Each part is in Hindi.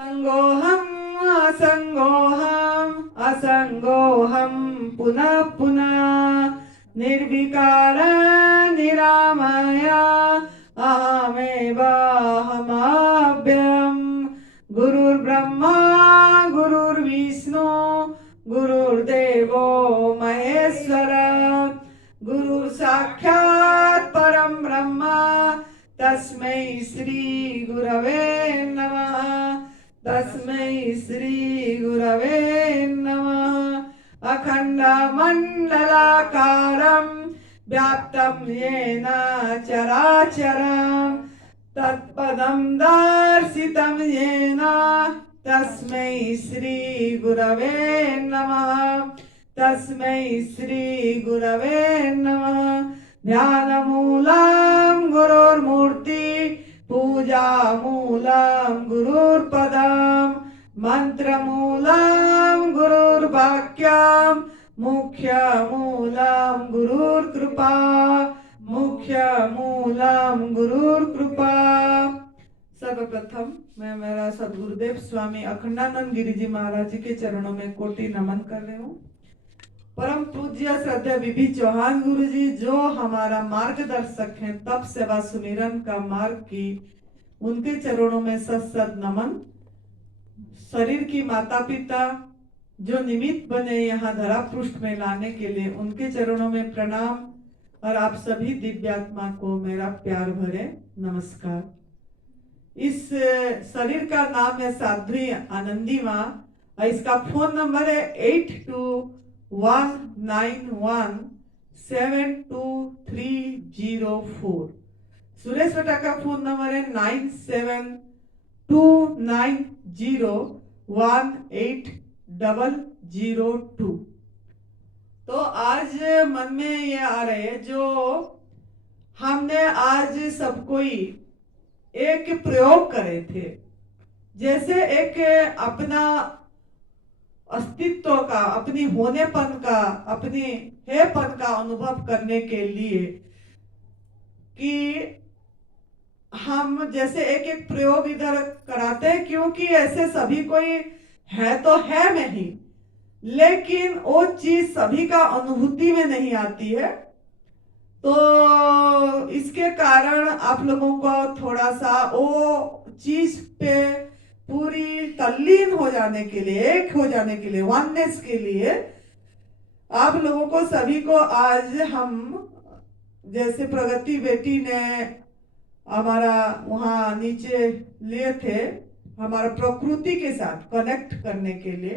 असंगोहम् असंगोहम् असंगोहम् पुनः पुनः निर्विकार निरामय अहमेवाहमव्ययम् गुरुर्ब्रह्मा गुरुर्विष्णु गुरुर्देवो महेश्वर गुरुसाक्षात् परं ब्रह्म तस्मै श्री गुरवे नमः तस्मै श्री गुरवे नमः अखण्डमण्डलाकारं व्याप्तं येन चराचरं तत्पदं दर्शितं येन तस्मै श्री गुरवे नमः तस्मै श्री गुरवे नमः ध्यानमूलं गुरुर्मूर्ति पूजामूलं गुरुर्पदं मंत्रमूलं गुरुर्वाक्यं मुख्यमूलं गुरुर्कृपा मुख्यमूलं गुरुर्कृपा। सर्वप्रथम मैं मेरा सदगुरुदेव स्वामी अखंडानंद गिरी जी महाराज जी के चरणों में कोटि नमन कर रही हूँ। परम पूज्य श्रद्धेय बीबी चौहान गुरु जी जो हमारा मार्गदर्शक हैं तप सेवा सुमिरन का मार्ग की, उनके चरणों में सत सत नमन। शरीर की माता पिता जो निमित्त बने यहाँ धरा पृष्ठ में लाने के लिए, उनके चरणों में प्रणाम और आप सभी दिव्यात्मा को मेरा प्यार भरे नमस्कार। इस शरीर का नाम है साध्वी आनंदी माँ और इसका फोन नंबर है 8219172304। सुरेश बेटा का फोन नंबर है 9729018002। तो आज मन में ये आ रहे हैं, जो हमने आज सब कोई एक प्रयोग करे थे, जैसे एक अपना अस्तित्व का, अपनी होनेपन का, अपनी हेपन का अनुभव करने के लिए कि हम जैसे एक एक प्रयोग इधर कराते हैं, क्योंकि ऐसे सभी कोई है तो है नहीं, लेकिन वो चीज सभी का अनुभूति में नहीं आती है। तो इसके कारण आप लोगों को थोड़ा सा वो चीज पे पूरी तल्लीन हो जाने के लिए, एक हो जाने के लिए, वननेस के लिए आप लोगों को सभी को आज हम जैसे प्रगति बेटी ने हमारा वहाँ नीचे लिए थे, हमारा प्रकृति के साथ कनेक्ट करने के लिए,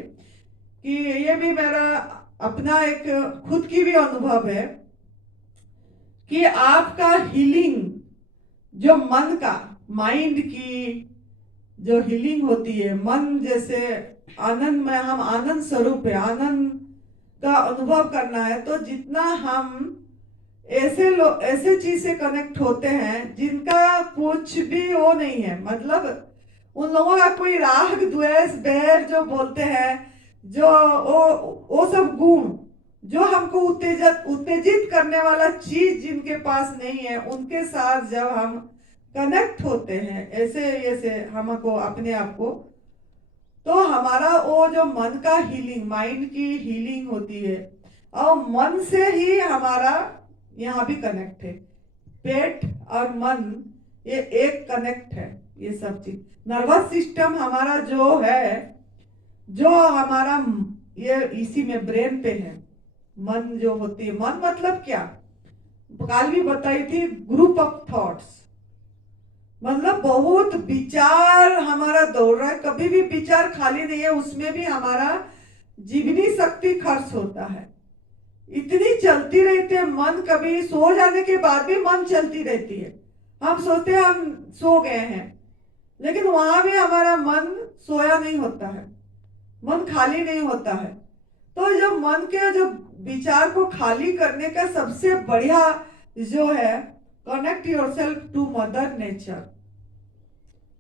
कि ये भी मेरा अपना एक खुद की भी अनुभव है कि आपका हीलिंग जो मन का, माइंड की जो हीलिंग होती है, मन जैसे आनंद में, हम आनंद स्वरूप है, आनंद का अनुभव करना है, तो जितना हम ऐसे लोग ऐसे चीज से कनेक्ट होते हैं जिनका कुछ भी वो नहीं है, मतलब उन लोगों का कोई राग द्वेष बैर जो बोलते हैं, जो वो सब गुण जो हमको उत्तेजित करने वाला चीज जिनके पास नहीं है, उनके साथ जब हम कनेक्ट होते हैं ऐसे हमको अपने आप को, तो हमारा वो जो मन का हीलिंग, माइंड की हीलिंग होती है, और मन से ही हमारा यहाँ भी कनेक्ट है। पेट और मन ये एक कनेक्ट है। ये सब चीज नर्वस सिस्टम हमारा जो है, जो हमारा ये इसी में ब्रेन पे है। मन जो होती है, मन मतलब क्या, कल भी बताई थी, ग्रुप ऑफ थॉट्स, मतलब बहुत विचार हमारा दौड़ रहा है, कभी भी विचार खाली नहीं है, उसमें भी हमारा जीवनी शक्ति खर्च होता है, इतनी चलती रहती है। मन कभी सो जाने के बाद भी मन चलती रहती है, हम सोचते हैं हम सो गए हैं, लेकिन वहां भी हमारा मन सोया नहीं होता है, मन खाली नहीं होता है। तो जो मन के जो विचार को खाली करने का सबसे बढ़िया जो है, connect yourself to mother nature,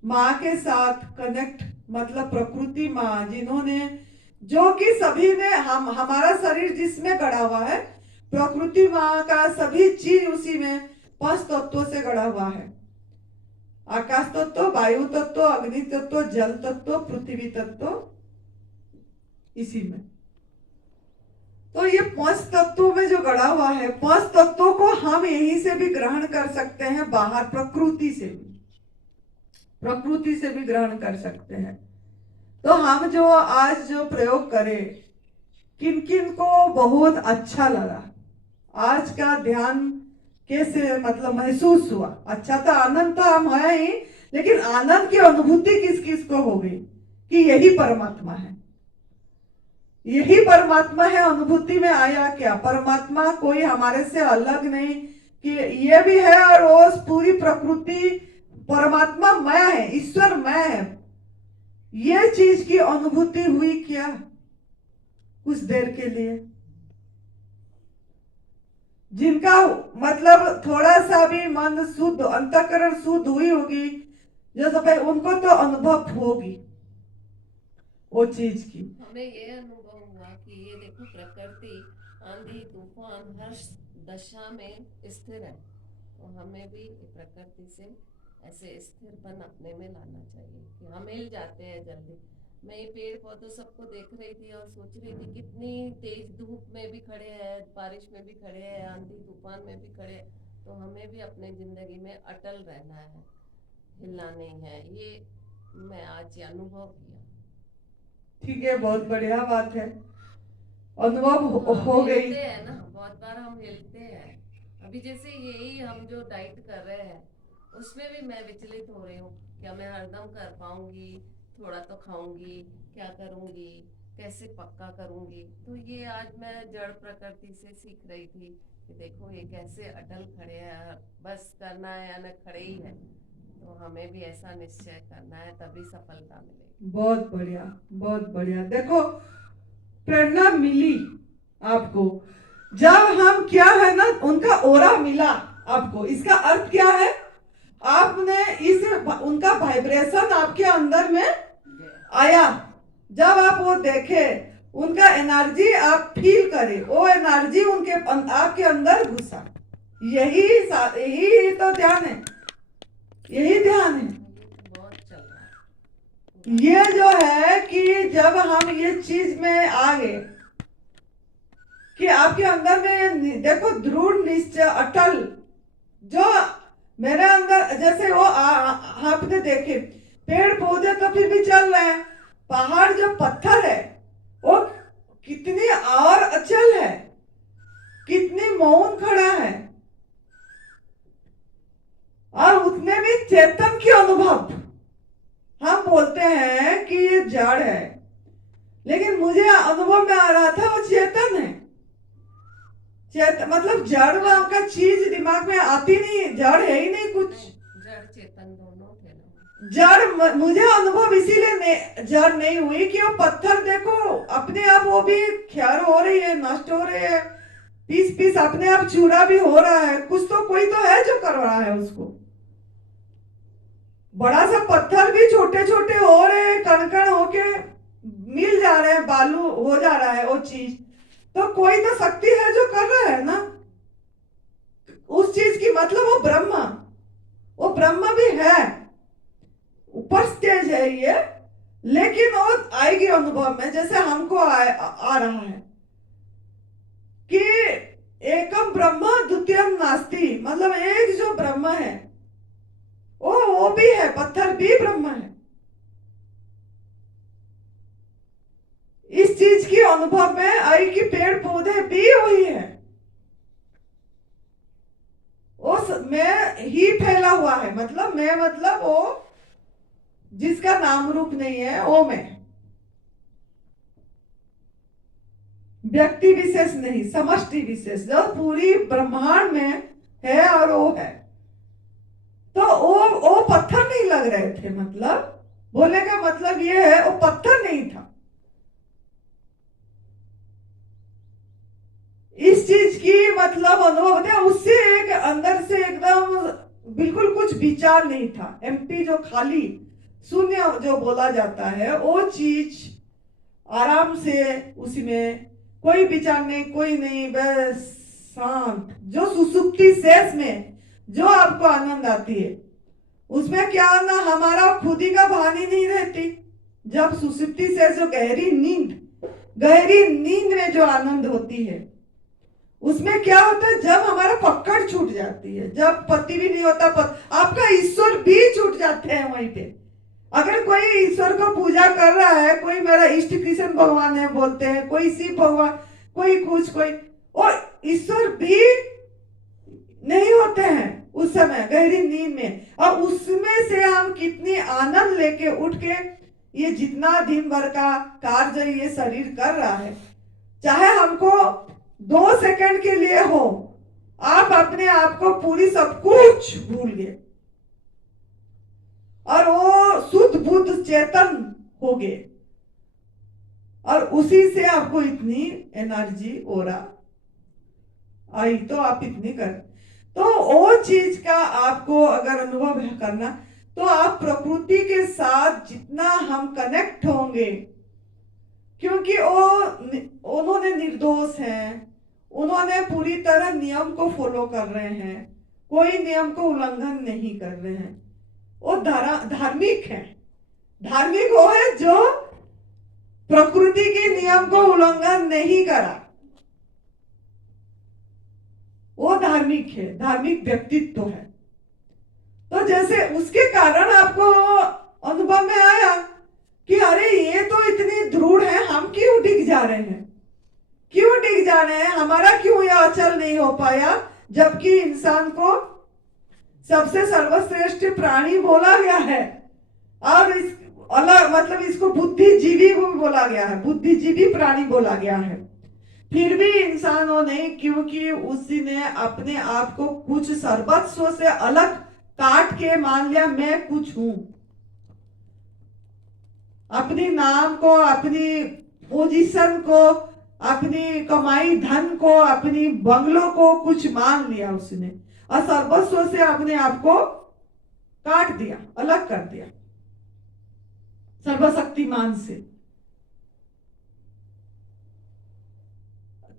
माँ के साथ कनेक्ट, मतलब प्रकृति माँ, जिन्होंने, जो कि सभी ने हमारा शरीर जिसमें गड़ा हुआ है, प्रकृति माँ का सभी चीज उसी में पंच तत्वों से गड़ा हुआ है। आकाश तत्व, वायु तत्व, अग्नि तत्व, जल तत्व, पृथ्वी तत्व, इसी में। तो ये पांच तत्वों में जो गड़ा हुआ है, पांच तत्वों को हम यहीं से भी ग्रहण कर सकते हैं, बाहर प्रकृति से भी ग्रहण कर सकते हैं। तो हम जो आज जो प्रयोग करें, किन किन को बहुत अच्छा लगा, आज का ध्यान कैसे मतलब महसूस हुआ? अच्छा था, आनंद तो हम है ही, लेकिन आनंद की अनुभूति किस किस को हो गई कि यही परमात्मा है, यही परमात्मा है। अनुभूति में आया क्या? परमात्मा कोई हमारे से अलग नहीं, कि ये भी है और वो पूरी प्रकृति परमात्मा मैं है, ईश्वर मैं है। ये चीज की अनुभूति हुई क्या कुछ देर के लिए? जिनका मतलब थोड़ा सा भी मन शुद्ध, अंतःकरण शुद्ध हुई होगी, जो सब उनको तो अनुभव होगी वो चीज की। हमें ये अनुभव हुआ कि ये देखो प्रकृति आंधी तूफान हर दशा में स्थिर है, तो हमें भी प्रकृति से ऐसे स्थिरपन अपने में लाना चाहिए कि हम हिल जाते हैं जल्दी। मैं ये पेड़ पौधों सबको देख रही थी और सोच रही थी कितनी तेज धूप में भी खड़े हैं, बारिश में भी खड़े हैं, आंधी तूफान में भी खड़े हैं। तो हमें भी अपने जिंदगी में अटल रहना है, हिलना नहीं है। ये मैं आज ये अनुभव किया। ठीक है, बहुत बढ़िया बात है, अनुभव हो गई। हिलते हैं ना, बहुत बार हम हिलते हैं। अभी जैसे यही हम जो डाइट कर रहे हैं उसमें भी मैं विचलित हो रही हूँ, क्या मैं हरदम कर पाऊंगी? थोड़ा तो खाऊंगी, क्या करूंगी, कैसे पक्का करूंगी? तो ये आज मैं जड़ प्रकृति से सीख रही थी कि देखो ये कैसे अटल खड़े हैं, बस करना है या न खड़े ही है। तो हमें भी ऐसा निश्चय करना है, तभी सफलता मिलेगी। बहुत बढ़िया, बहुत बढ़िया। देखो प्रेरणा मिली आपको, जब हम क्या है ना, उनका ओरा मिला आपको, इसका अर्थ क्या है? आपने इस उनका वाइब्रेशन आपके अंदर में आया, जब आप वो देखे, उनका एनर्जी आप फील करे, वो एनर्जी उनके आपके अंदर घुसा। यही तो ध्यान है, यही ध्यान है। बहुत चल रहा है ये जो है कि जब हम ये चीज में आ गए कि आपके अंदर में देखो दृढ़ निश्चय अटल, जो मेरे अंदर जैसे वो आपने देखे पेड़ पौधे तो फिर भी चल रहे हैं, पहाड़ जो पत्थर है वो कितनी और अचल है, कितनी मौन खड़ा है, और उतने भी चेतन की अनुभव। हम बोलते हैं कि ये जड़ है, लेकिन मुझे अनुभव में आ रहा था वो चेतन है। मतलब जड़ नाम का चीज दिमाग में आती नहीं, जड़ है ही नहीं कुछ। जड़ चेतन दोनों थे। जड़ मुझे अनुभव इसीलिए जड़ नहीं हुई कि वो पत्थर देखो अपने आप वो भी क्षय हो रही है, नष्ट हो रही है, पीस पीस अपने आप चूरा भी हो रहा है, कुछ तो कोई तो है जो कर रहा है उसको। बड़ा सा पत्थर भी छोटे छोटे हो रहे, कण कण होके मिल जा रहे हैं, बालू हो जा रहा है वो चीज, तो कोई तो शक्ति है जो कर रहा है ना उस चीज की। मतलब वो ब्रह्म भी है, ऊपर स्टेज है ये, लेकिन वो आएगी अनुभव में, जैसे हमको आ रहा है कि एकम ब्रह्म द्वितीयम नास्ति, मतलब एक जो ब्रह्म है वो भी है, पत्थर भी ब्रह्म है। इस चीज की अनुभव में आई कि पेड़ पौधे भी वही है, उस में ही फैला हुआ है। मतलब मैं मतलब वो जिसका नाम रूप नहीं है वो मैं, व्यक्ति विशेष नहीं, समष्टि विशेष जो पूरी ब्रह्मांड में है, और वो है। तो वो पत्थर नहीं लग रहे थे, मतलब बोलने का मतलब ये है वो पत्थर नहीं था। इस चीज की मतलब अनुभव होता है, उससे एक अंदर से एकदम बिल्कुल कुछ विचार नहीं था। एमपी जो खाली शून्य जो बोला जाता है, वो चीज आराम से, उसमें कोई विचार नहीं, कोई नहीं, बस शांत, जो सुसुप्ति शेष में जो आपको आनंद आती है उसमें क्या ना हमारा खुद ही का भान ही नहीं रहती। जब सुसुप्ति से जो गहरी नींद में जो आनंद होती है, उसमें क्या होता है, जब हमारा पकड़ छूट जाती है, जब पति भी नहीं होता, आपका ईश्वर भी छूट जाते हैं वहीं पे। अगर कोई ईश्वर को पूजा कर रहा है, कोई मेरा इष्ट कृष्ण भगवान है बोलते हैं, कोई शिव भगवान, कोई कुछ, कोई, और ईश्वर भी नहीं होते हैं उस समय गहरी नींद में। और उसमें से हम कितनी आनंद लेके उठ के ये जितना दिन भर का कार्य ये शरीर कर रहा है, चाहे हमको 2 सेकंड के लिए हो, आप अपने आप को पूरी सब कुछ भूल गए और वो शुद्ध बुद्ध चेतन हो गए, और उसी से आपको इतनी एनर्जी ओरा आई, तो आप इतनी कर, तो वो चीज का आपको अगर अनुभव है करना, तो आप प्रकृति के साथ जितना हम कनेक्ट होंगे, क्योंकि वो उन्होंने निर्दोष हैं, उन्होंने पूरी तरह नियम को फॉलो कर रहे हैं, कोई नियम को उल्लंघन नहीं कर रहे हैं, वो धार्मिक है। धार्मिक वो है जो प्रकृति के नियम को उल्लंघन नहीं करा, वो धार्मिक है, धार्मिक व्यक्तित्व है। तो जैसे उसके कारण आपको अनुभव में आया कि अरे ये तो इतनी दृढ़ है, हम क्यों डिग जा रहे हैं, क्यों डिग जा रहे हैं, हमारा क्यों यह अचल नहीं हो पाया, जबकि इंसान को सबसे सर्वश्रेष्ठ प्राणी बोला गया है, और इस अलग मतलब इसको बुद्धिजीवी भी बोला गया है, बुद्धिजीवी प्राणी बोला गया है। फिर भी इंसानों ने, क्योंकि उसी ने अपने आप को कुछ सर्वस्व से अलग काट के मान लिया, मैं कुछ हूं, अपनी नाम को, अपनी पोजीशन को, अपनी कमाई धन को, अपनी बंगलों को कुछ मान लिया उसने, और सर्वस्व से अपने आप को काट दिया, अलग कर दिया सर्वशक्तिमान से।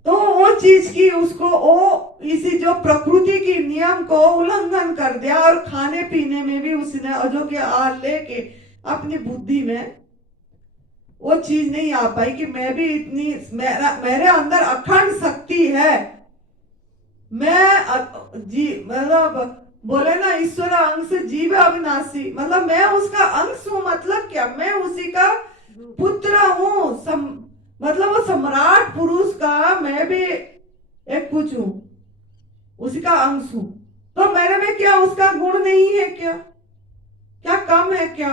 तो वो चीज की उसको वो इसी जो प्रकृति की नियम को उल्लंघन कर दिया, और खाने पीने में भी उसने अजो के आहार लेके अपनी बुद्धि में वो चीज नहीं आ पाई कि मैं भी इतनी, मेरे अंदर अखंड शक्ति है, मैं जी मतलब बोले ना ईश्वर अंश जीव अविनाशी, मतलब मैं उसका अंश हूं, मतलब क्या, मैं उसी का पुत्र हूं, मतलब वो सम्राट पुरुष का मैं भी एक कुछ हूं, उसी का अंश हूं। तो मेरे में क्या उसका गुण नहीं है, क्या क्या कम है, क्या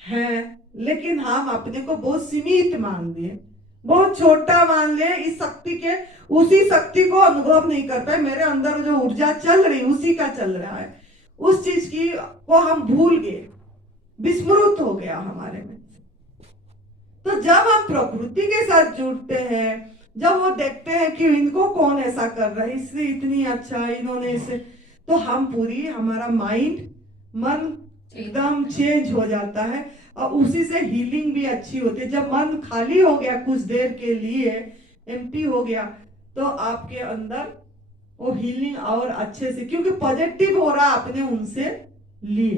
है, लेकिन हम अपने को बहुत सीमित मान लिए, बहुत छोटा मान लिए, इस शक्ति के, उसी शक्ति को अनुभव नहीं कर पाए। मेरे अंदर जो ऊर्जा चल रही उसी का चल रहा है, उस चीज की को हम भूल गए, विस्मृत हो गया हमारे में। तो जब हम प्रकृति के साथ जुड़ते हैं, जब वो देखते हैं कि इनको कौन ऐसा कर रहा है, इससे इतनी अच्छा, इन्होंने इसे, तो हम पूरी, हमारा माइंड, मन एकदम चेंज हो जाता है, और उसी से हीलिंग भी अच्छी होती है। जब मन खाली हो गया कुछ देर के लिए, एम्प्टी हो गया, तो आपके अंदर वो हीलिंग और अच्छे से, क्योंकि पॉजिटिव हो रहा आपने उनसे लिए,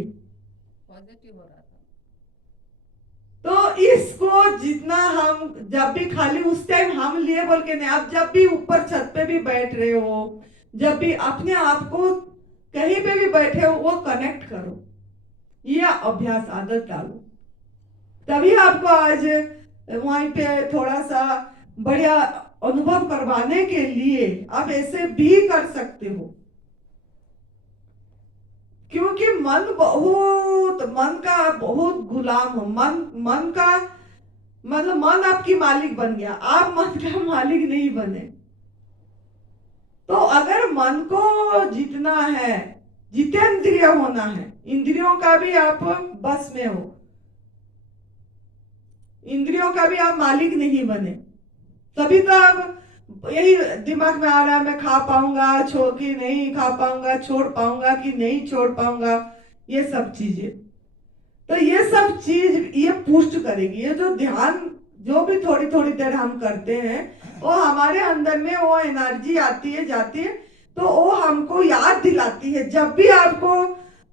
पॉजिटिव हो रहा था। तो इसको जितना हम जब भी खाली उस टाइम हम लिए बोल के नहीं, आप जब भी ऊपर छत पे भी बैठ रहे हो, जब भी अपने आप को कहीं पे भी बैठे हो, वो कनेक्ट करो, ये अभ्यास आदत डालो, तभी आपको आज वहीं पे थोड़ा सा बढ़िया अनुभव करवाने के लिए आप ऐसे भी कर सकते हो। क्योंकि मन का बहुत गुलाम हो, मन का मतलब मन आपकी मालिक बन गया, आप मन का मालिक नहीं बने। तो अगर मन को जीतना है, जितेंद्रिय होना है, इंद्रियों का भी आप बस में हो, इंद्रियों का भी आप मालिक नहीं बने, तभी तो अब यही दिमाग में आ रहा है, मैं खा पाऊंगा छोड़ कि नहीं खा पाऊंगा, छोड़ पाऊंगा कि नहीं छोड़ पाऊंगा, ये सब चीजें। तो ये सब चीज ये पुष्ट करेगी, ये जो ध्यान जो भी थोड़ी थोड़ी देर हम करते हैं, वो हमारे अंदर में वो एनर्जी आती है जाती है, तो वो हमको याद दिलाती है। जब भी आपको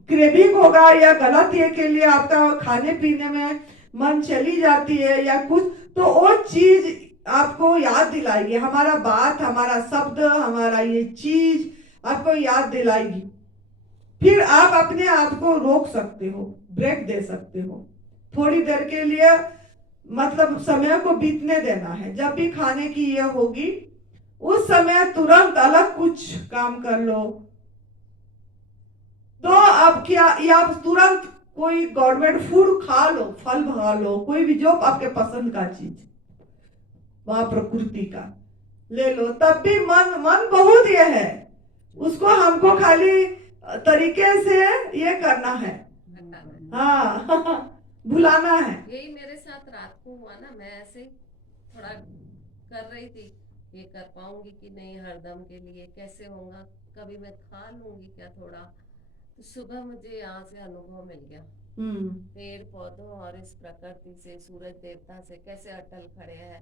क्रेविंग होगा या गलत ये के लिए आपका खाने पीने में मन चली जाती है या कुछ, तो वो चीज आपको याद दिलाएगी, हमारा बात, हमारा शब्द, हमारा ये चीज आपको याद दिलाएगी। फिर आप अपने आप को रोक सकते हो, ब्रेक दे सकते हो थोड़ी देर के लिए, मतलब समय को बीतने देना है। जब भी खाने की ये होगी उस समय तुरंत अलग कुछ काम कर लो। तो अब क्या, या तुरंत कोई गवर्नमेंट फूड खा लो, फल खा लो, कोई भी जो आपके पसंद का चीज वहां प्रकृति का ले लो, तब भी मन बहुत ये है, उसको हमको खाली तरीके से ये करना है, हाँ भुलाना है। यही मेरे साथ रात को हुआ ना, मैं ऐसे थोड़ा कर रही थी, ये कर पाऊंगी कि नहीं, हरदम के लिए कैसे होगा, कभी मैं खा लूंगी क्या थोड़ा। तो सुबह मुझे यहाँ से अनुभव मिल गया, पेड़ पौधों और इस प्रकृति से, सूरज देवता से कैसे अटल खड़े हैं,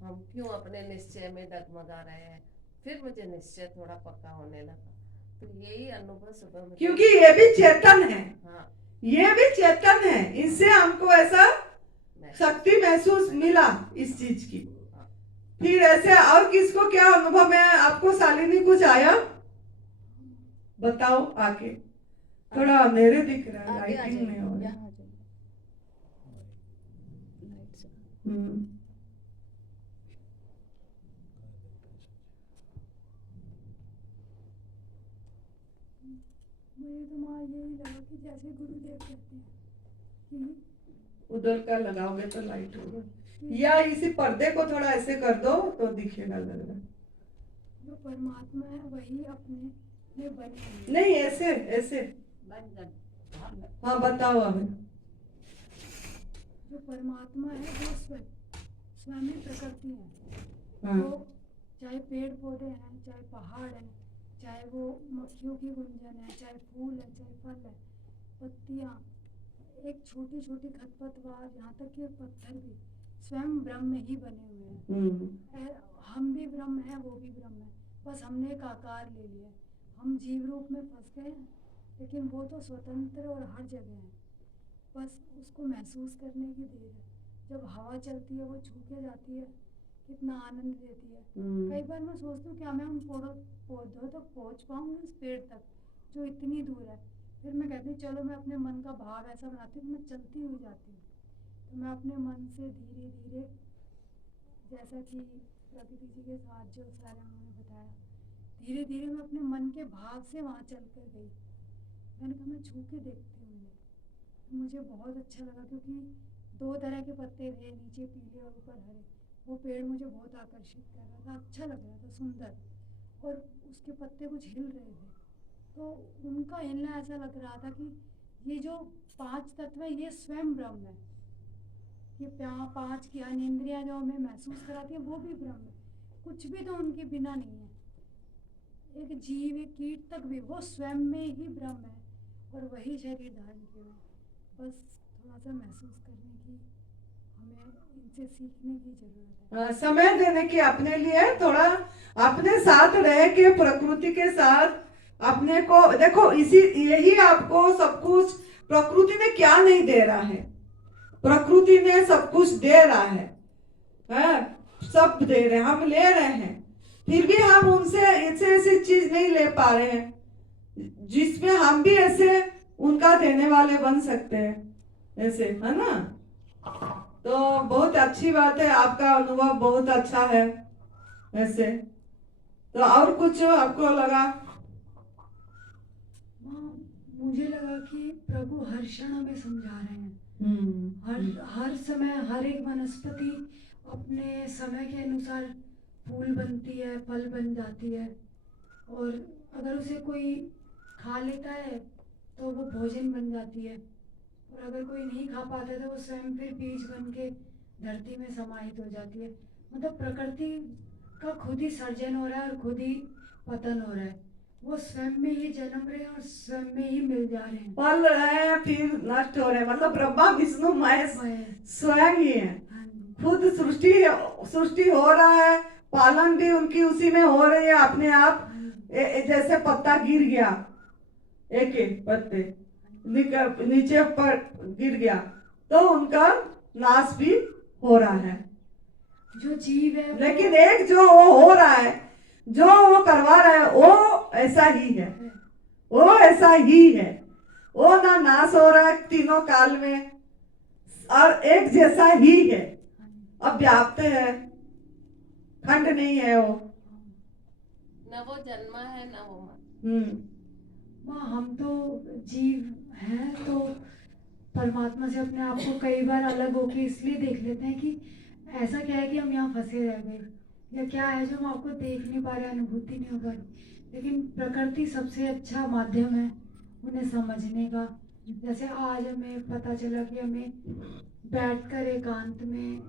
हम क्यों अपने निश्चय में डगमगा रहे हैं। फिर मुझे निश्चय थोड़ा पक्का होने लगा। तो यही अनुभव सुबह मुझे, क्योंकि ये भी चेतन है, हाँ ये भी चेतन है, इससे हमको ऐसा शक्ति महसूस मिला इस चीज की। फिर ऐसे और किसको क्या अनुभव है आपको? शालिनी कुछ आया बताओ आके, थोड़ा अंधेरे दिख रहा है, लाइटिंग नहीं हो रही। मुझे तो माँ यही लगा कि जैसे गुरुदेव कहते हैं कि उधर का लगाओगे तो लाइट होगा, या इसी पर्दे को थोड़ा ऐसे कर दो तो दिखेगा लग रहा। जो परमात्मा है वही अपने में बने, नहीं ऐसे ऐसे, हाँ बताओ हमें। जो परमात्मा है वो स्वयं ही प्रकृति है। हाँ। तो चाहे पेड़ पौधे हैं, चाहे पहाड़ है, चाहे वो मक्खियों की गुंजन है, चाहे फूल है, चाहे फल है, पत्तियाँ, एक छोटी छोटी खरपतवार, यहाँ तक कि पत्थर भी स्वयं ब्रह्म में ही बने हुए हैं। हम भी ब्रह्म है, वो भी ब्रह्म है, बस हमने एक आकार ले लिया। हम जीव रूप में फंस गए हैं, लेकिन वो तो स्वतंत्र और हर जगह है, बस उसको महसूस करने की देर है। जब हवा चलती है वो छू के जाती है, कितना आनंद देती है। कई बार मैं सोचती हूँ क्या मैं उन पौधों तक पहुँच पाऊँगी, उस पेड़ तक जो इतनी दूर है। फिर मैं कहती हूँ चलो मैं अपने मन का भाव ऐसा बनाती हूँ, मैं चलती हुई जाती हूँ। तो मैं अपने मन से धीरे धीरे, जैसा कि प्रकृति जी के साथ जो सारे उन्होंने बताया, धीरे धीरे मैं अपने मन के भाव से वहाँ चल कर गई। मैंने कहा मैं छू के देखती हूँ, मुझे बहुत अच्छा लगा, क्योंकि 2 तरह के पत्ते थे, नीचे पीले और ऊपर हरे। वो पेड़ मुझे बहुत आकर्षित कर रहा था, अच्छा लग रहा था, सुंदर, और उसके पत्ते कुछ हिल रहे थे। तो उनका हिलना ऐसा लग रहा था कि ये जो 5 तत्व है ये स्वयं ब्रह्म है। ये 5 की अनिंद्रियाँ जो हमें महसूस कराती है वो भी ब्रह्म है, कुछ भी तो उनके बिना नहीं है। एक जीव, एक कीट तक भी वो स्वयं में ही ब्रह्म है, और वही शरीर धारण किया है। बस थोड़ा सा महसूस करने की, हमें इनसे सीखने की जरूरत है। समय देने की अपने लिए, थोड़ा अपने साथ रह के प्रकृति के साथ अपने को देखो। यही आपको सब कुछ प्रकृति ने क्या नहीं दे रहा है, प्रकृति ने सब कुछ दे रहा है, सब दे रहे हैं, हम ले रहे हैं, फिर भी हम उनसे ऐसे चीज नहीं ले पा रहे हैं जिसमें हम भी ऐसे उनका देने वाले बन सकते हैं, ऐसे है ना। तो बहुत अच्छी बात है, आपका अनुभव बहुत अच्छा है ऐसे। तो और कुछ आपको लगा? मुझे लगा कि प्रभु हर क्षण हमें समझा रहे हैं। हर समय हर एक वनस्पति अपने समय के अनुसार फूल बनती है, फल बन जाती है, और अगर उसे कोई खा लेता है तो वो भोजन बन जाती है, और अगर कोई नहीं खा पाता तो वो स्वयं फिर बीज बन के धरती में समाहित हो जाती है। मतलब प्रकृति का खुद ही सर्जन हो रहा है और खुद ही पतन हो रहा है। वो स्वयं में ही जन्म रहे हैं और स्वयं में ही मिल जा रहे हैं, पल रहे हैं फिर नष्ट हो रहे हैं। मतलब ब्रह्मा विष्णु महेश स्वयं ही है, खुद सृष्टि हो रहा है, पालन भी उनकी उसी में हो रही है अपने आप। जैसे पत्ता गिर गया, एक एक पत्ते, नीचे पर गिर गया तो उनका नाश भी हो रहा है। जो जीव है लेकिन एक जो वो हो रहा है, जो वो करवा रहा है, वो ऐसा ही है, वो ऐसा ही है। वो ना नाश हो रहा है तीनों काल में, और एक जैसा ही है, अब व्याप्त है, खंड नहीं है वो। न वो जन्मा है न वो मरा। माँ हम तो जीव हैं तो परमात्मा से अपने आप को कई बार अलग होके इसलिए देख लेते हैं कि ऐसा क्या है कि हम यहाँ फंसे रह गए, या क्या है जो हम आपको देख नहीं पा रहे, अनुभूति नहीं हो पा रही। लेकिन प्रकृति सबसे अच्छा माध्यम है उन्हें समझने का। जैसे आज हमें पता चला कि हमें बैठकर एकांत में,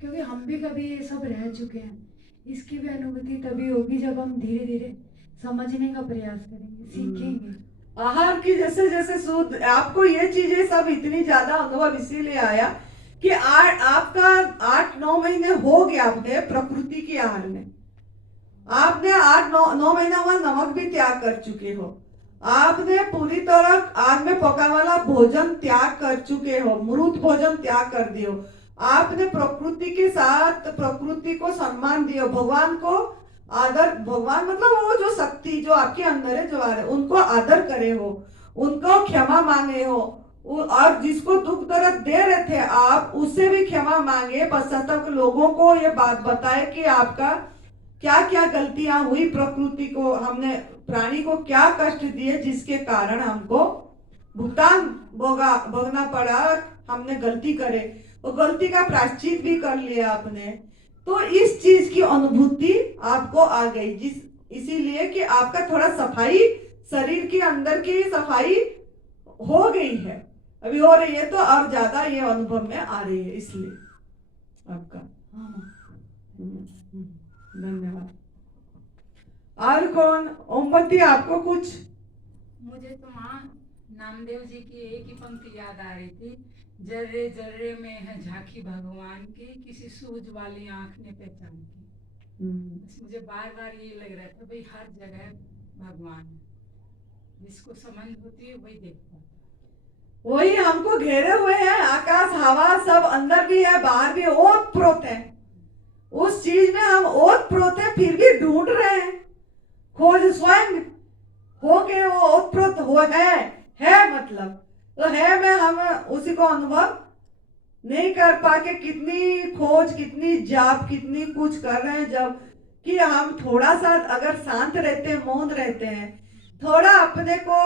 क्योंकि हम भी कभी ये सब रह चुके हैं, इसकी भी अनुभूति तभी होगी जब हम धीरे धीरे समझने का प्रयास करेंगे, सीखेंगे। आहार की जैसे जैसे शुद्ध, आपको ये चीजें सब इतनी ज्यादा अनुभव इसीलिए आया कि आपका 8-9 महीने हो गया आपने प्रकृति के आहार में। आपने 8-9 महीना हुआ नमक भी त्याग कर चुके हो, आपने पूरी तरह आग में पका वाला भोजन त्याग कर चुके हो, मृत भोजन त्याग कर दियो। आपने प्रकृति के साथ प्रकृति को सम्मान दियो, भगवान को आदर, भगवान मतलब वो जो शक्ति जो आपके अंदर है, जो आ रहे, उनको आदर करे हो, उनको क्षमा मांगे हो, और जिसको दुख दर्द दे रहे थे आप, उससे भी क्षमा मांगे, पश्चाताप लोगों को ये बात बताए कि आपका क्या क्या गलतियां हुई, प्रकृति को हमने, प्राणी को क्या कष्ट दिए जिसके कारण हमको भुगतान भोगना पड़ा, हमने गलती करे, वो गलती का प्रायश्चित भी कर लिया आपने। तो इस चीज की अनुभूति आपको आ गई, इसीलिए कि आपका थोड़ा सफाई, शरीर के अंदर की सफाई हो गई है, अभी हो रही है, तो और ज्यादा ये अनुभव में आ रही है, इसलिए आपका धन्यवाद। और कौन? ओमवती, आपको कुछ? मुझे तो माँ नामदेव जी की एक ही पंक्ति याद आ रही थी, जर्रे जर्रे में है झांकी भगवान की, किसी सूझ वाली आंख ने पहचान की। बस मुझे बार बार ये लग रहा था, भाई हर जगह भगवान है, जिसको समझ होती है वही देख पाता है। वही हमको घेरे हुए हैं, आकाश हवा सब अंदर भी है बाहर भी, ओत प्रोत है, उस चीज में हम ओत प्रोत है, फिर भी ढूंढ रहे हैं, खोज स्वयं हो के वो ओत प्रोत हो है मतलब, तो है में हम उसी को अनुभव नहीं कर पाके कितनी खोज, कितनी जाप, कितनी कुछ कर रहे हैं, जब कि हम थोड़ा सा अगर शांत रहते हैं, मौन रहते हैं, थोड़ा अपने को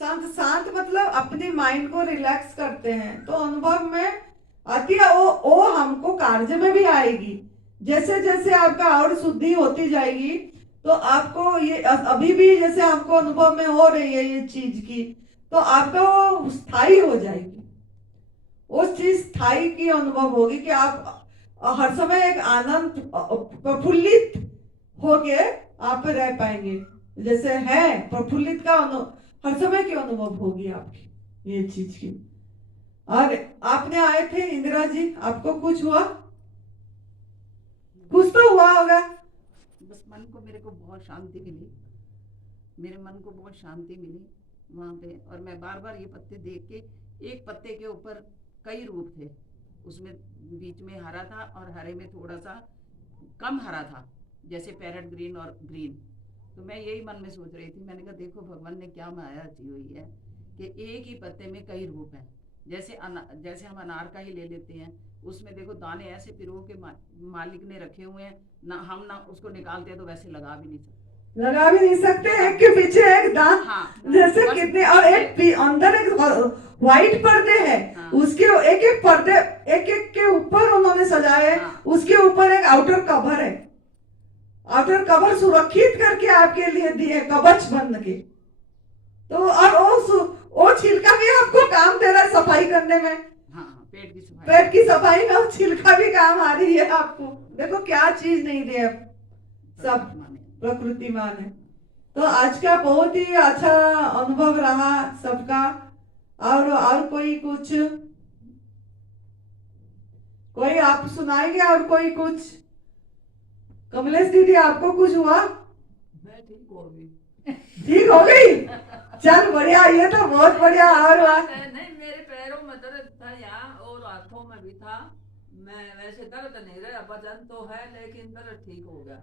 शांत मतलब अपने माइंड को रिलैक्स करते हैं, तो अनुभव में आती है, वो हमको कार्य में भी आएगी। जैसे जैसे आपका और शुद्धि होती जाएगी, तो आपको ये अभी भी जैसे हमको अनुभव में हो रही है ये चीज की, तो आपका वो स्थायी हो जाएगी, उस चीज स्थायी की अनुभव होगी कि आप हर समय एक आनंद प्रफुल्लित होके आप रह पाएंगे, जैसे है प्रफुल्लित का हर समय की अनुभव होगी आपकी ये चीज की। और आपने आए थे इंदिरा जी, आपको कुछ हुआ? कुछ तो हुआ होगा। बस मन को, मेरे को बहुत शांति मिली, मेरे मन को बहुत शांति मिली वहाँ पे। और मैं बार बार ये पत्ते देख के, एक पत्ते के ऊपर कई रूप थे, उसमें बीच में हरा था और हरे में थोड़ा सा कम हरा था, जैसे पैरेट ग्रीन और ग्रीन। तो मैं यही मन में सोच रही थी, मैंने कहा देखो भगवान ने क्या माया रची हुई है कि एक ही पत्ते में कई रूप हैं। जैसे हम अनार का ही ले लेते हैं, उसमें देखो दाने ऐसे पिरो के मालिक ने रखे हुए हैं ना, हम ना उसको निकालते हैं तो वैसे लगा भी नहीं सकते, एक के पीछे एक दांत। हाँ, जैसे कितने, और एक अंदर एक व्हाइट पर्दे है, हाँ, उसके एक एक पर्दे एक एक के ऊपर उन्होंने सजाए, हाँ, उसके ऊपर एक आउटर कवर है, आउटर कवर सुरक्षित करके आपके लिए दिए कवच बन के। तो और वो छिलका भी आपको काम दे रहा है सफाई करने में, हाँ, पेट की सफाई में छिलका भी काम आ रही है आपको। देखो क्या चीज नहीं दे, सब प्रकृति मान है। तो आज का बहुत ही अच्छा अनुभव रहा सबका। और कोई कुछ, कोई आप सुनाएंगे? और कोई कुछ? कमलेश दीदी, आपको कुछ हुआ? मैं ठीक हो गई। ठीक हो गई? चल बढ़िया, ये तो बहुत बढ़िया। और नहीं, मेरे पैरों में दर्द था यहाँ और हाथों में भी था। मैं वैसे दर्द नहीं रहा, वजन तो है लेकिन दर्द ठीक हो गया।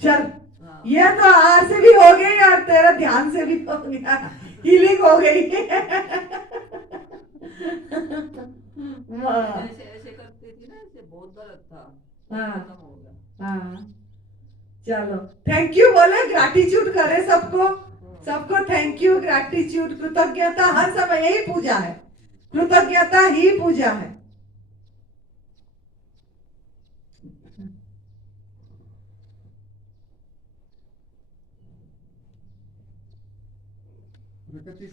चल, हाँ। ये तो आज से भी हो गई और तेरा ध्यान से भी हो गया, हीलिंग हो गई। वाह। ऐसे ऐसे करती थी ना, ऐसे बहुत दर्द था, हाँ। खत्म हो गया। हाँ, चलो थैंक यू बोले, ग्रैटिट्यूड करे सबको, सबको थैंक यू, ग्रैटिट्यूड, कृतज्ञता। हर समय यही पूजा है, कृतज्ञता ही पूजा है। प्रकृति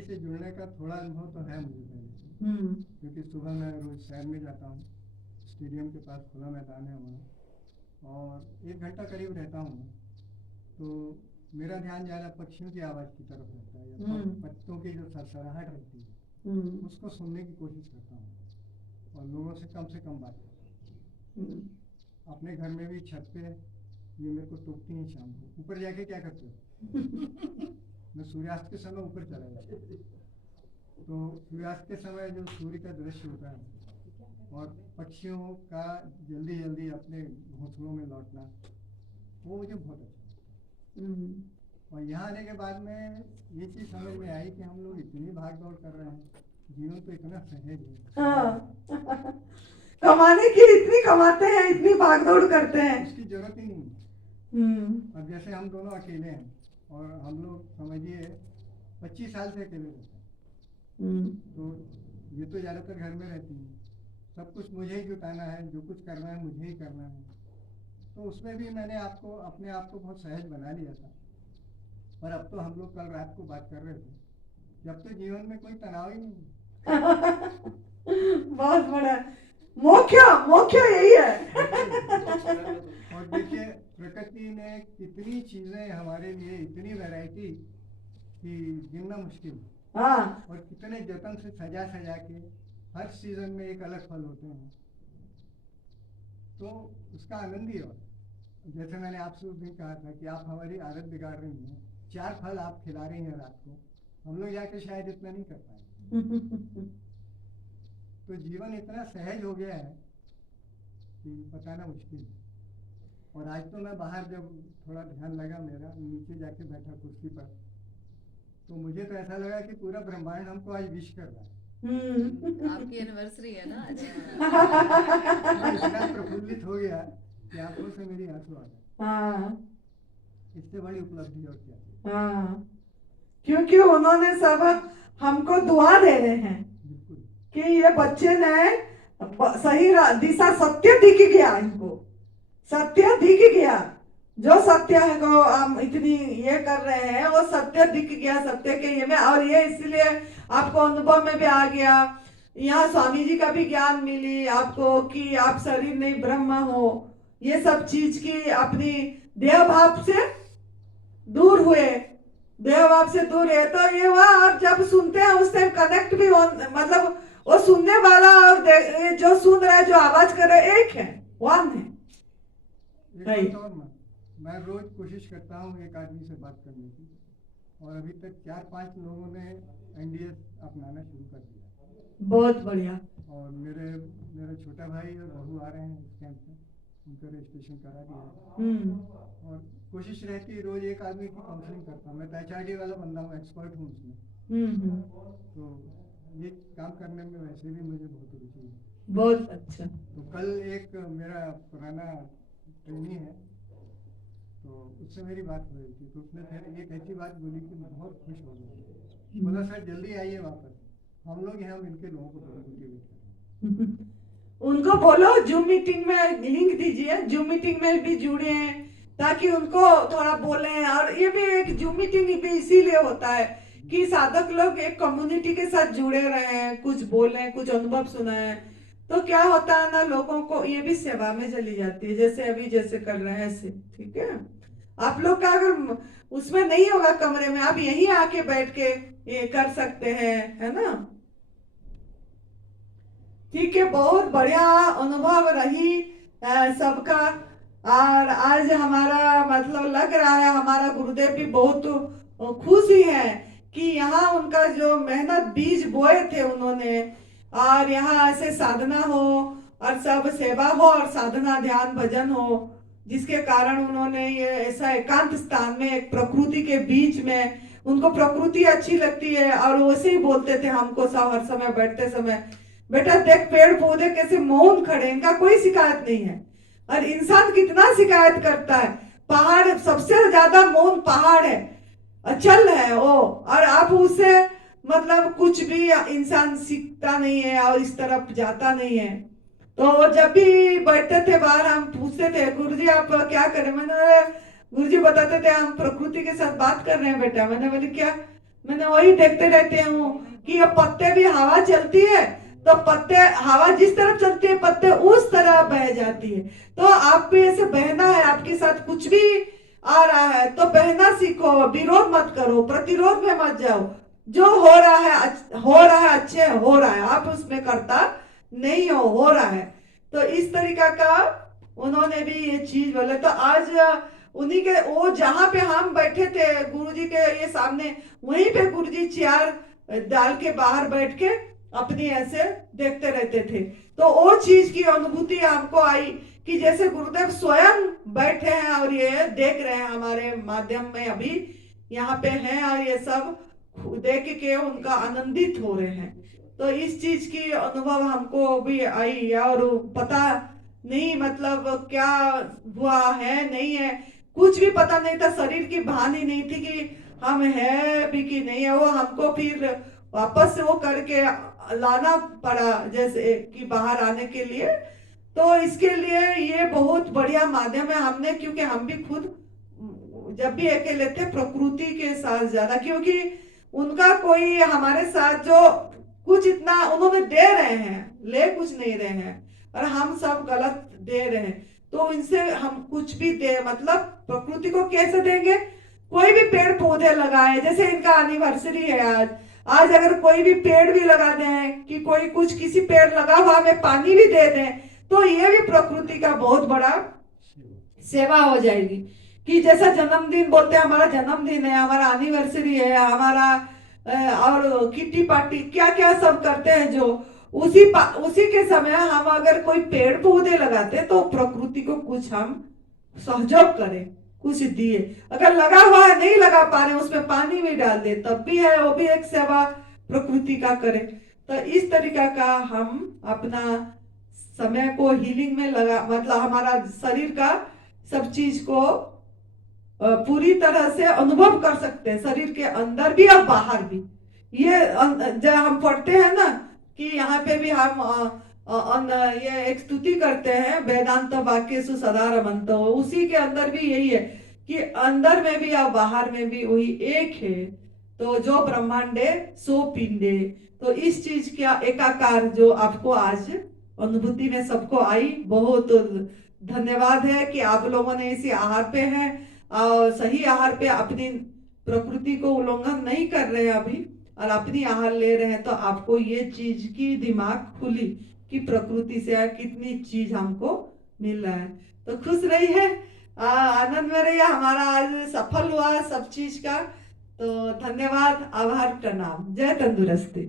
से जुड़ने का थोड़ा अनुभव तो है मुझे पहले से, क्योंकि सुबह मैं रोज सैर में जाता हूँ, स्टेडियम के पास खुला मैदान है वहाँ, और 1 घंटा करीब रहता हूँ मैं। तो मेरा ध्यान ज़्यादा पक्षियों की आवाज़ की तरफ रहता है, या पत्तों की जो सरसराहट रहती है उसको सुनने की कोशिश करता हूँ, और लोगों से कम बात करता हूँ। अपने घर में भी छत पे ये मेरे को टोकती हैं शाम को, ऊपर जाके क्या करते हो? मैं सूर्यास्त के समय ऊपर चला जाता हूँ। तो सूर्यास्त के समय जो सूर्य का दृश्य होता है और पक्षियों का जल्दी जल्दी अपने घोंसलों में लौटना, वो मुझे बहुत अच्छा लगता है। और यहाँ आने के बाद में ये चीज़ समझ में आई कि हम लोग इतनी भाग दौड़ कर रहे हैं, जीवन तो इतना सहज है। हाँ। कमाने की इतनी कमाते हैं, इतनी भागदौड़ करते हैं, उसकी जरूरत ही नहीं है। अब जैसे हम दोनों अकेले हैं, और हम लोग समझिए 25 साल से अकेले रहते हैं, तो ये तो ज़्यादातर घर में रहती है, सब कुछ मुझे ही जुटाना है, जो कुछ करना है मुझे ही करना है। तो उसमें भी मैंने अपने आप को बहुत सहज बना लिया था। और अब तो हम लोग कल रात को बात कर रहे थे कि अब तो जीवन में कोई तनाव ही नहीं है। बहुत बड़ा मोक्ष यही है। और देखिए प्रकृति ने कितनी चीजें हमारे लिए, इतनी वैरायटी कि गिनना मुश्किल है। हाँ। और कितने जतन से सजा के हर सीजन में एक अलग फल होते हैं, तो उसका आनंद ही और। जैसे मैंने आपसे उस दिन कहा था कि आप हमारी आदत बिगाड़ रही हैं, 4 फल आप खिला रही हैं रात को, हम लोग जाके शायद इतना नहीं कर पाए। तो जीवन इतना सहज हो गया है कि बताना मुश्किल है। और आज तो मैं बाहर जब थोड़ा ध्यान लगा मेरा, नीचे जाके बैठा कुर्सी पर, तो मुझे तो ऐसा लगा कि पूरा ब्रह्मांड हमको आज विश कर रहा है। आपकी एनिवर्सरी है ना आज। मैं इतना प्रफुल्लित हो गया कि आंखों से मेरी आंसू आ गए। हाँ। इससे बड़ी उपलब्धि और क्या। हाँ, क्योंकि उन्होंने सब हमको दुआ दे रहे हैं कि ये बच्चे ने सही दिशा, सत्य दिख गया, इनको सत्य दिख गया, जो सत्य है को हम इतनी ये कर रहे हैं वो सत्य दिख गया, सत्य के ये में। और ये इसलिए आपको अनुभव में भी आ गया, यहाँ स्वामी जी का भी ज्ञान मिली आपको कि आप शरीर नहीं ब्रह्म हो, ये सब चीज की अपनी देह भाव से दूर हुए, देह भाव से दूर है। तो ये हुआ, और जब सुनते हैं उस टाइम कनेक्ट भी हो, मतलब वो सुनने वाला और जो सुन रहा है, जो आवाज कर रहा है, एक है, वन है। मैं रोज कोशिश करता हूँ एक आदमी से बात करने की, और अभी तक 4-5 लोगों ने एनडीएस अपनाना शुरू कर दिया। बहुत बढ़िया। और मेरा छोटा भाई और बहू आ रहे हैं इस कैंप में, उनका रजिस्ट्रेशन करा दिया। और कोशिश रहती है रोज एक आदमी की काउंसलिंग करता हूँ। मैं तो HRD वाला बंदा हूँ, एक्सपर्ट हूँ उसमें। तो ये काम करने में वैसे भी मुझे बहुत रुचि है। बहुत अच्छा। तो कल एक मेरा पुराना ट्रेनी है, तो उससे मेरी बात हो रही थी, तो उसने फिर एक ऐसी बात बोली कि मैं बहुत खुश हो गया। बोला सर जल्दी आइए वापस, हम लोग यहाँ मिलकर लोगों को मोटिवेट करें। उनको बोलो जूम मीटिंग में लिंक दीजिए, जूम मीटिंग में भी जुड़े हैं ताकि उनको थोड़ा बोलें। और ये भी एक जूम मीटिंग भी इसीलिए होता है कि साधक लोग एक कम्युनिटी के साथ जुड़े रहे हैं, कुछ बोलें, कुछ अनुभव सुनाएं, तो क्या होता है ना, लोगों को ये भी सेवा में चली जाती है, जैसे अभी जैसे कर रहे हैं ऐसे। ठीक है, आप लोग का अगर उसमें नहीं होगा कमरे में, आप यहीं आके बैठ के ये कर सकते हैं, है ना। ठीक है, बहुत बढ़िया अनुभव रही सबका। और आज हमारा मतलब लग रहा है हमारा गुरुदेव भी बहुत खुश ही है कि यहाँ उनका जो मेहनत बीज बोए थे उन्होंने, और यहाँ ऐसे साधना हो और सब सेवा हो और साधना ध्यान भजन हो, जिसके कारण उन्होंने ये ऐसा एकांत स्थान में एक प्रकृति के बीच में, उनको प्रकृति अच्छी लगती है और वैसे ही बोलते थे हमको सब हर समय बैठते समय, बेटा देख पेड़ पौधे कैसे मौन खड़े, इनका कोई शिकायत नहीं है। और इंसान कितना शिकायत करता है, पहाड़ सबसे ज्यादा मौन पहाड़ है, अचल है वो, और आप उससे मतलब कुछ भी इंसान सीखता नहीं है और इस तरफ जाता नहीं है। तो जब भी बैठते थे बाहर हम पूछते थे गुरुजी आप क्या करें, मैंने गुरुजी बताते थे हम प्रकृति के साथ बात कर रहे हैं बेटा। मैंने बोली क्या, मैंने वही देखते रहते हूँ कि ये पत्ते भी हवा चलती है तो पत्ते हवा जिस तरफ चलती है पत्ते उस तरह बह जाती है। तो आप भी ऐसे बहना है, आपके साथ कुछ भी आ रहा है तो बहना सीखो, विरोध मत करो, प्रतिरोध में मत जाओ। जो हो रहा है अच्छे हो रहा है, आप उसमें करता नहीं हो रहा है। तो इस तरीका का उन्होंने भी ये चीज बोले। तो आज उन्हीं के वो जहाँ पे हम बैठे थे गुरुजी के ये सामने, वहीं पे गुरुजी चेयर डाल के बाहर बैठ के अपनी ऐसे देखते रहते थे। तो वो चीज की अनुभूति हमको आई कि जैसे गुरुदेव स्वयं बैठे हैं और ये देख रहे हैं हमारे माध्यम में, अभी यहाँ पे हैं और ये सब देख के उनका आनंदित हो रहे हैं। तो इस चीज की अनुभव हमको भी आई, और पता नहीं मतलब क्या हुआ है नहीं है, कुछ भी पता नहीं था, शरीर की भान ही नहीं थी कि हम है भी कि नहीं है। वो हमको फिर वापस से वो करके लाना पड़ा जैसे कि बाहर आने के लिए। तो इसके लिए ये बहुत बढ़िया माध्यम है हमने, क्योंकि हम भी खुद जब भी अकेले थे प्रकृति के साथ ज्यादा, क्योंकि उनका कोई हमारे साथ जो कुछ इतना उन्होंने दे रहे हैं, ले कुछ नहीं रहे हैं, और हम सब गलत दे रहे हैं। तो इनसे हम कुछ भी दे मतलब प्रकृति को कैसे देंगे, कोई भी पेड़ पौधे लगाए, जैसे इनका एनिवर्सरी है आज अगर कोई भी पेड़ भी लगा दें कि कोई कुछ किसी पेड़ लगा हुआ में पानी भी दे दें, तो ये भी प्रकृति का बहुत बड़ा सेवा हो जाएगी। कि जैसा जन्मदिन बोलते हैं, हमारा जन्मदिन है, हमारा एनिवर्सरी है, हमारा और किट्टी पार्टी क्या क्या सब करते हैं, जो उसी के समय हम अगर कोई पेड़ पौधे लगाते तो प्रकृति को कुछ हम सहयोग करें, कुछ दिए। अगर लगा हुआ है नहीं लगा पा रहे उसमें पानी भी डाल दे तब भी है, वो भी एक सेवा प्रकृति का करें। तो इस तरीका का हम अपना समय को हीलिंग में लगा, मतलब हमारा शरीर का सब चीज को पूरी तरह से अनुभव कर सकते हैं, शरीर के अंदर भी और बाहर भी। ये जब हम पढ़ते हैं ना कि यहाँ पे भी हम ये एक स्तुति करते हैं, वेदांत वाक्येषु सदा रमन्तो, उसी के अंदर भी यही है कि अंदर में भी और बाहर में भी वही एक है। तो जो ब्रह्मांडे सो पिंडे, तो इस चीज का एकाकार जो आपको आज अनुभूति में सबको आई, बहुत धन्यवाद है कि आप लोगों ने इसी आहार पे हैं और सही आहार पे अपनी प्रकृति को उल्लंघन नहीं कर रहे हैं अभी, और अपनी आहार ले रहे हैं। तो आपको ये चीज की दिमाग खुली कि प्रकृति से कितनी चीज हमको मिल रहा है। तो खुश रही है, आनंद में रहिए। हमारा आज सफल हुआ सब चीज का। तो धन्यवाद, आभार, प्रणाम, जय तंदुरुस्ती।